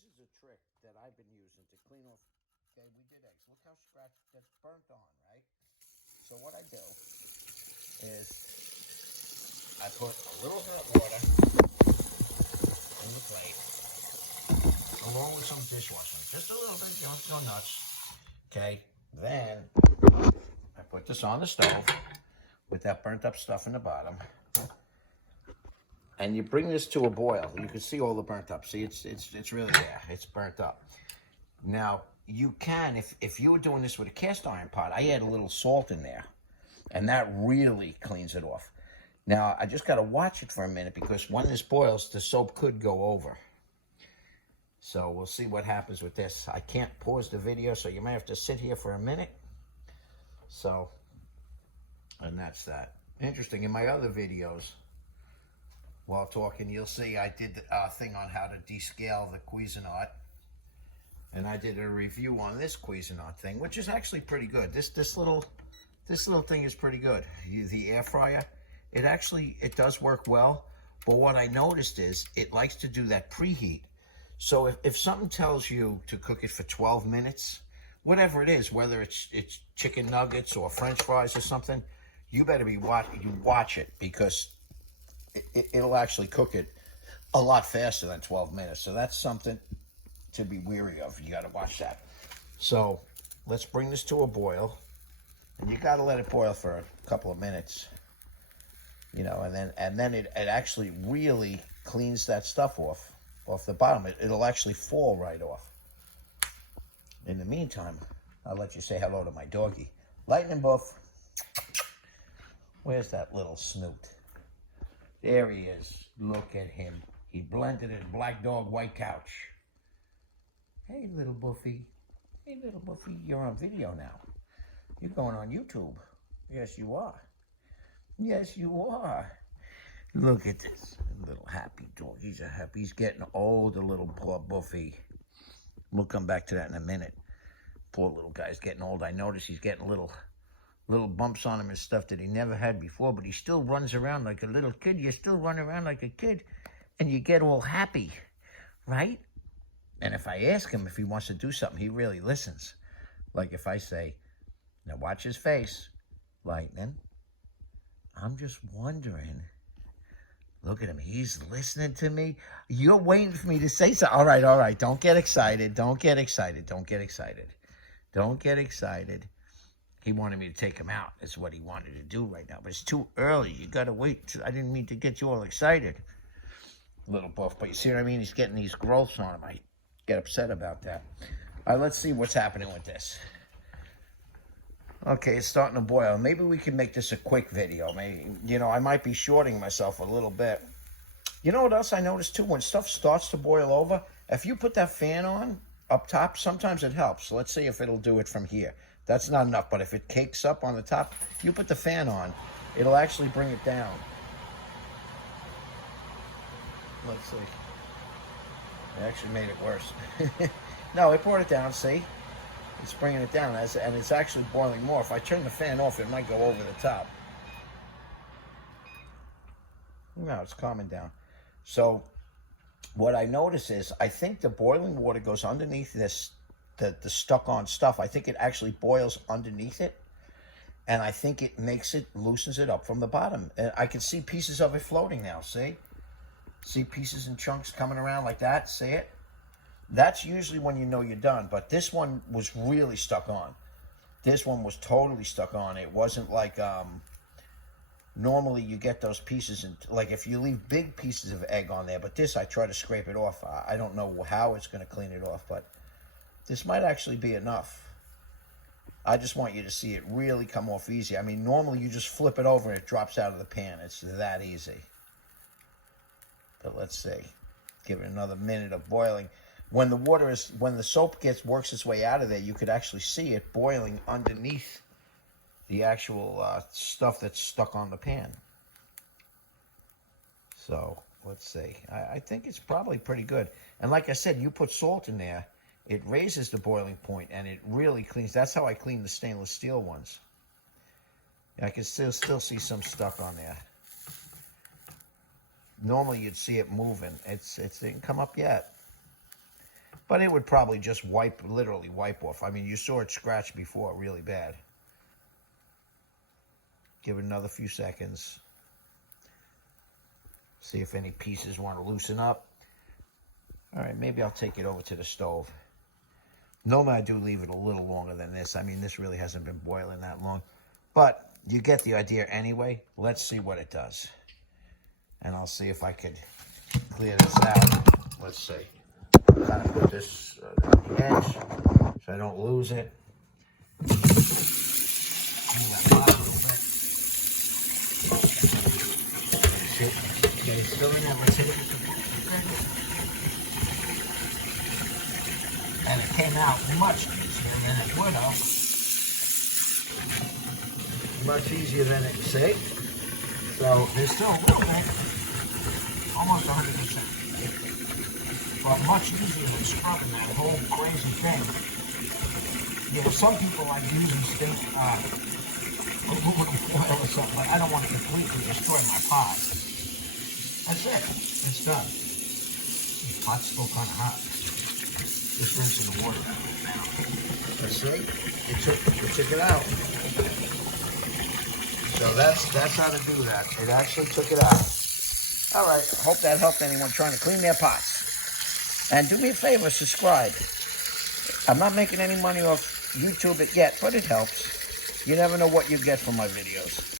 This is a trick that I've been using to clean off. Okay, we did eggs. Look how scratched that's burnt on, right? So what I do is I put a little hot water in the plate, along with some dishwashing. Just a little bit, you don't go nuts. Okay, then I put this on the stove with that burnt up stuff in the bottom. And you bring this to a boil. You can see all the burnt up. See, it's really there. It's burnt up. Now, you can, if you were doing this with a cast iron pot, I add a little salt in there. And that really cleans it off. Now, I just got to watch it for a minute because when this boils, the soap could go over. So we'll see what happens with this. I can't pause the video, so you may have to sit here for a minute. So, and that's that. Interesting, in my other videos, while talking, you'll see I did a thing on how to descale the Cuisinart. And I did a review on this Cuisinart thing, which is actually pretty good. This little thing is pretty good. The air fryer, it does work well. But what I noticed is it likes to do that preheat. So if something tells you to cook it for 12 minutes, whatever it is, whether it's chicken nuggets or French fries or something, you better be watch it because it'll actually cook it a lot faster than 12 minutes. So that's something to be weary of. You got to watch that. So let's bring this to a boil. And you got to let it boil for a couple of minutes. You know, and then it actually really cleans that stuff off the bottom. It'll actually fall right off. In the meantime, I'll let you say hello to my doggy. Lightning Buff. Where's that little snoot? There he is. Look at him. He blended in black dog, white couch. Hey, little Buffy. Hey, little Buffy. You're on video now. You're going on YouTube. Yes, you are. Yes, you are. Look at this little happy dog. He's getting old, the little poor Buffy. We'll come back to that in a minute. Poor little guy's getting old. I notice he's getting little bumps on him and stuff that he never had before, but he still runs around like a little kid. You still run around like a kid, and you get all happy, right? And if I ask him if he wants to do something, he really listens. Like if I say, now watch his face, Lightning. I'm just wondering. Look at him. He's listening to me. You're waiting for me to say something. All right. Don't get excited. Don't get excited. He wanted me to take him out. That's what he wanted to do right now. But it's too early. You got to wait. I didn't mean to get you all excited, little Buff. But you see what I mean? He's getting these growths on him. I get upset about that. All right, let's see what's happening with this. Okay, it's starting to boil. Maybe we can make this a quick video. Maybe, I might be shorting myself a little bit. You know what else I noticed too? When stuff starts to boil over, if you put that fan on up top, sometimes it helps. So let's see if it'll do it from here. That's not enough, but if it cakes up on the top, you put the fan on, it'll actually bring it down. Let's see. It actually made it worse. No, it brought it down, see? It's bringing it down, and it's actually boiling more. If I turn the fan off, it might go over the top. No, it's calming down. So what I notice is I think the boiling water goes underneath this, the stuck-on stuff. I think it actually boils underneath it, and I think it loosens it up from the bottom. And I can see pieces of it floating now, see? See pieces and chunks coming around like that, see it? That's usually when you know you're done, but this one was really stuck on. This one was totally stuck on. It wasn't like, normally you get those pieces, and like if you leave big pieces of egg on there, but this, I try to scrape it off. I don't know how it's going to clean it off, but this might actually be enough. I just want you to see it really come off easy. I mean, normally you just flip it over and it drops out of the pan. It's that easy. But let's see. Give it another minute of boiling. When the soap works its way out of there, you could actually see it boiling underneath the actual stuff that's stuck on the pan. So let's see. I think it's probably pretty good. And like I said, you put salt in there, it raises the boiling point and it really cleans. That's how I clean the stainless steel ones. I can still see some stuck on there. Normally you'd see it moving. It didn't come up yet. But it would probably just literally wipe off. I mean, you saw it scratch before really bad. Give it another few seconds. See if any pieces want to loosen up. All right, maybe I'll take it over to the stove. Normally I do leave it a little longer than this. I mean, this really hasn't been boiling that long. But you get the idea anyway. Let's see what it does. And I'll see if I could clear this out. Let's see. Kind of put this on the edge so I don't lose it. Clean that pot a little bit. Okay, it's still in there. Let's hit it with the and it came out much easier than it would have. Much easier than it, see? So there's still a little bit, almost 100%. But much easier than scrubbing that whole crazy thing. You know, some people like using aluminum foil or something, but I don't want to completely destroy my pot. That's it. It's done. The pot's still kind of hot. Just rinsing the water out of it now. Let's see. It took it out. So that's how to do that. It actually took it out. All right. Hope that helped anyone trying to clean their pots. And do me a favor, subscribe. I'm not making any money off YouTube yet, but it helps. You never know what you get from my videos.